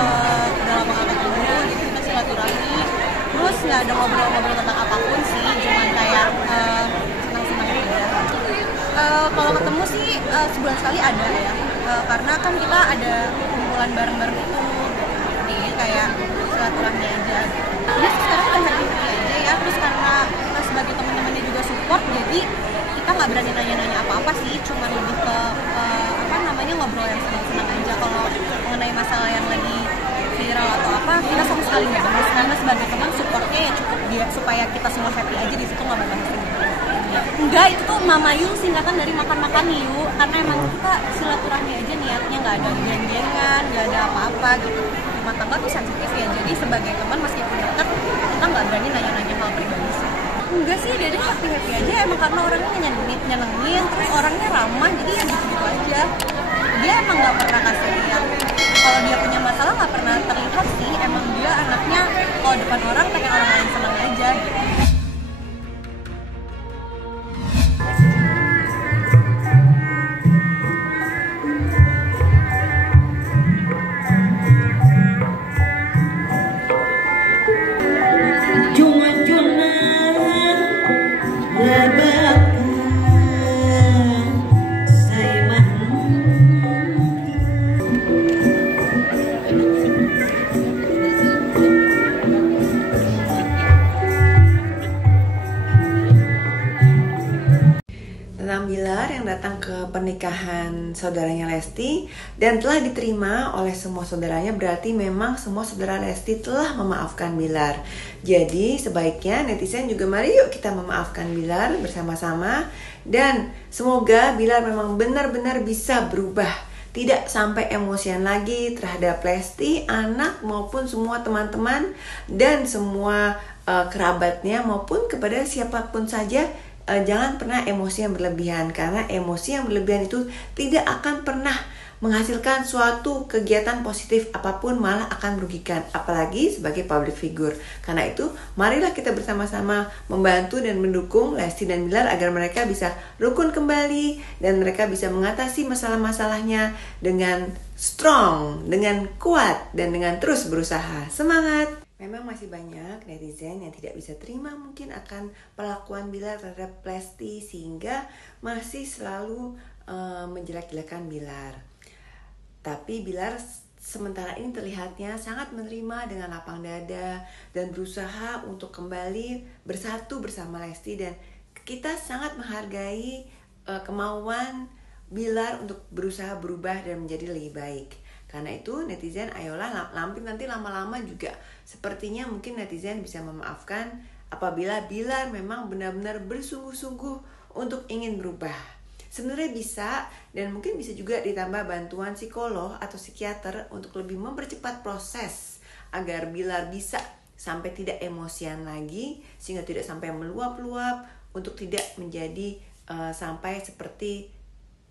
udah lama gak ketemu, jadi kita silaturahmi. Terus nggak ada ngobrol-ngobrol tentang apapun sih, cuman kayak senang-senang aja. Kalau ketemu sih sebulan sekali ada ya, karena kan kita ada kumpulan bareng-bareng itu, jadi kayak silaturahmi aja. Jadi sekarang udah happy aja ya. Terus karena sebagai teman-temannya juga support, jadi kita nggak berani nanya-nanya apa-apa sih, cuma lebih ke ngobrol yang senang-senang aja. Kalau mengenai masalah yang lagi viral atau apa, kita sama sekali nggak bahas, karena sebagai teman supportnya ya cukup dia supaya kita semua happy aja, di situ nggak bahas ini. Enggak, itu tuh Mama Yu, singkatan dari makan-makan Yu, karena emang kita silaturahmi aja niatnya, nggak ada geng-gengan, nggak ada apa-apa gitu. Rumah tangga tuh sensitif ya, jadi sebagai teman meskipun dekat, kita nggak berani nanya-nanya hal pribadi sih. Enggak sih, dia happy-happy aja, emang karena orangnya nyenengin, terus orangnya ramah, jadi ya gitu-gitu aja. Dia emang nggak pernah kasih lihat kalau dia punya masalah, nggak pernah terlihat sih. Emang dia anaknya kalau depan orang pengen orang lain senang aja gitu. Bilar yang datang ke pernikahan saudaranya Lesti dan telah diterima oleh semua saudaranya, berarti memang semua saudara Lesti telah memaafkan Bilar. Jadi sebaiknya netizen juga mari yuk kita memaafkan Bilar bersama-sama, dan semoga Bilar memang benar-benar bisa berubah, tidak sampai emosian lagi terhadap Lesti, anak maupun semua teman-teman dan semua kerabatnya maupun kepada siapapun saja. Jangan pernah emosi yang berlebihan, karena emosi yang berlebihan itu tidak akan pernah menghasilkan suatu kegiatan positif apapun, malah akan merugikan, apalagi sebagai public figure. Karena itu marilah kita bersama-sama membantu dan mendukung Lesti dan Bilar agar mereka bisa rukun kembali dan mereka bisa mengatasi masalah-masalahnya dengan strong, dengan kuat, dan dengan terus berusaha. Semangat! Memang masih banyak netizen yang tidak bisa terima mungkin akan perlakuan Bilar terhadap Lesti, sehingga masih selalu menjelek-jelekan Bilar. Tapi Bilar sementara ini terlihatnya sangat menerima dengan lapang dada dan berusaha untuk kembali bersatu bersama Lesti, dan kita sangat menghargai kemauan Bilar untuk berusaha berubah dan menjadi lebih baik. Karena itu netizen ayolah nanti lama-lama juga sepertinya mungkin netizen bisa memaafkan apabila Bilar memang benar-benar bersungguh-sungguh untuk ingin berubah. Sebenarnya bisa, dan mungkin bisa juga ditambah bantuan psikolog atau psikiater untuk lebih mempercepat proses agar Bilar bisa sampai tidak emosian lagi, sehingga tidak sampai meluap-luap, untuk tidak menjadi sampai seperti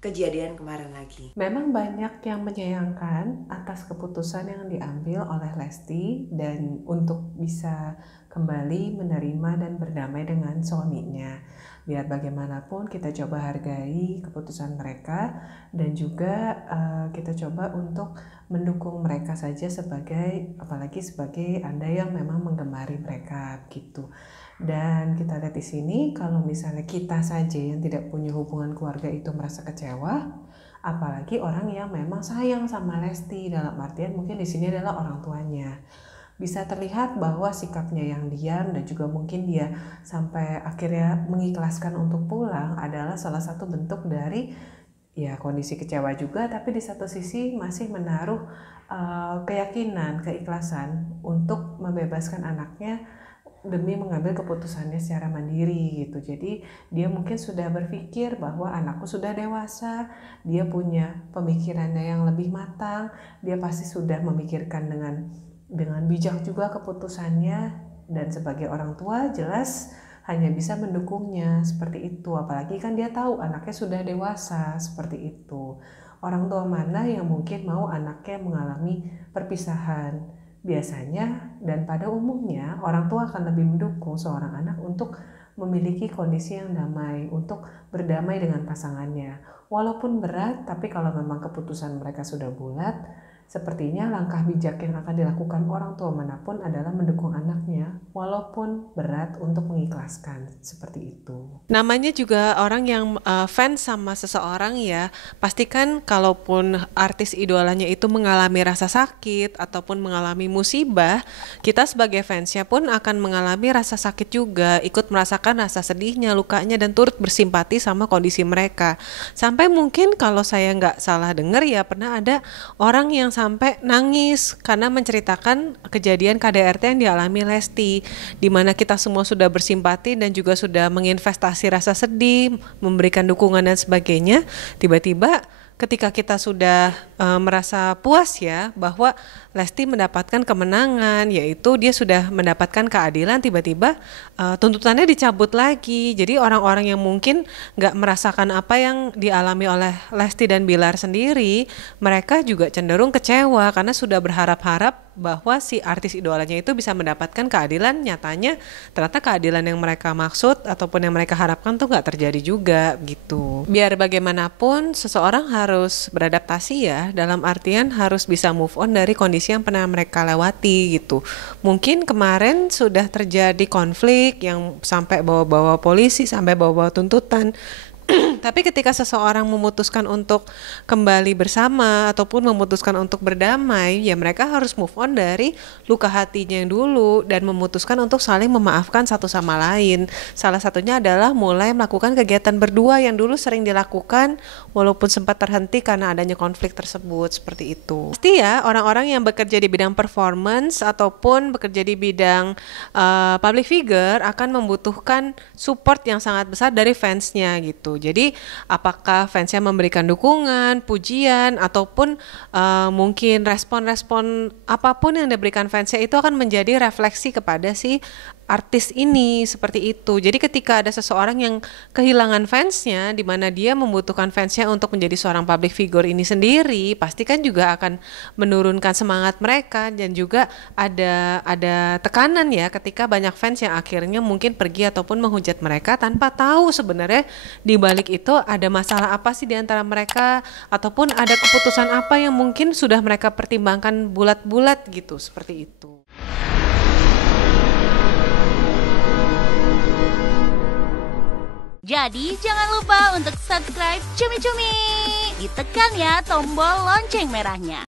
kejadian kemarin lagi. Memang banyak yang menyayangkan atas keputusan yang diambil oleh Lesti dan untuk bisa kembali menerima dan berdamai dengan suaminya. Biar bagaimanapun kita coba hargai keputusan mereka, dan juga kita coba untuk mendukung mereka saja apalagi sebagai Anda yang memang menggemari mereka gitu. Dan kita lihat di sini, kalau misalnya kita saja yang tidak punya hubungan keluarga itu merasa kecewa, apalagi orang yang memang sayang sama Lesti, dalam artian mungkin di sini adalah orang tuanya. Bisa terlihat bahwa sikapnya yang diam dan juga mungkin dia sampai akhirnya mengikhlaskan untuk pulang adalah salah satu bentuk dari ya kondisi kecewa juga, tapi di satu sisi masih menaruh keyakinan, keikhlasan untuk membebaskan anaknya demi mengambil keputusannya secara mandiri gitu. Jadi dia mungkin sudah berpikir bahwa anakku sudah dewasa, dia punya pemikirannya yang lebih matang, dia pasti sudah memikirkan dengan bijak juga keputusannya, dan sebagai orang tua jelas hanya bisa mendukungnya seperti itu. Apalagi kan dia tahu anaknya sudah dewasa seperti itu. Orang tua mana yang mungkin mau anaknya mengalami perpisahan? Biasanya dan pada umumnya orang tua akan lebih mendukung seorang anak untuk memiliki kondisi yang damai, untuk berdamai dengan pasangannya. Walaupun berat, tapi kalau memang keputusan mereka sudah bulat, Sepertinya langkah bijak yang akan dilakukan orang tua manapun adalah mendukung anaknya, walaupun berat untuk mengikhlaskan, seperti itu. Namanya juga orang yang fans sama seseorang ya, pastikan kalaupun artis idolanya itu mengalami rasa sakit ataupun mengalami musibah, kita sebagai fansnya pun akan mengalami rasa sakit juga, ikut merasakan rasa sedihnya, lukanya, dan turut bersimpati sama kondisi mereka. Sampai mungkin kalau saya nggak salah dengar ya, pernah ada orang yang sampai nangis karena menceritakan kejadian KDRT yang dialami Lesti, di mana kita semua sudah bersimpati dan juga sudah menginvestasi rasa sedih, memberikan dukungan dan sebagainya. Tiba-tiba ketika kita sudah merasa puas ya bahwa Lesti mendapatkan kemenangan, yaitu dia sudah mendapatkan keadilan, tiba-tiba tuntutannya dicabut lagi. Jadi orang-orang yang mungkin gak merasakan apa yang dialami oleh Lesti dan Bilar sendiri, mereka juga cenderung kecewa karena sudah berharap-harap bahwa si artis idolanya itu bisa mendapatkan keadilan. Nyatanya ternyata keadilan yang mereka maksud ataupun yang mereka harapkan tuh gak terjadi juga gitu. Biar bagaimanapun seseorang harus beradaptasi ya, dalam artian harus bisa move on dari kondisi yang pernah mereka lewati gitu. Mungkin kemarin sudah terjadi konflik yang sampai bawa-bawa polisi, sampai bawa-bawa tuntutan. Tapi ketika seseorang memutuskan untuk kembali bersama ataupun memutuskan untuk berdamai, ya mereka harus move on dari luka hatinya yang dulu dan memutuskan untuk saling memaafkan satu sama lain. Salah satunya adalah mulai melakukan kegiatan berdua yang dulu sering dilakukan walaupun sempat terhenti karena adanya konflik tersebut, seperti itu. Pasti ya orang-orang yang bekerja di bidang performance ataupun bekerja di bidang public figure akan membutuhkan support yang sangat besar dari fansnya gitu. Jadi apakah fansnya memberikan dukungan, pujian, ataupun mungkin respon-respon apapun yang diberikan fansnya itu akan menjadi refleksi kepada si artis ini, seperti itu. Jadi ketika ada seseorang yang kehilangan fansnya, di mana dia membutuhkan fansnya untuk menjadi seorang public figure ini sendiri, pasti kan juga akan menurunkan semangat mereka dan juga ada tekanan ya ketika banyak fans yang akhirnya mungkin pergi ataupun menghujat mereka tanpa tahu sebenarnya di balik itu ada masalah apa sih di antara mereka ataupun ada keputusan apa yang mungkin sudah mereka pertimbangkan bulat-bulat gitu, seperti itu. Jadi jangan lupa untuk subscribe Cumi Cumi. Ditekan ya tombol lonceng merahnya.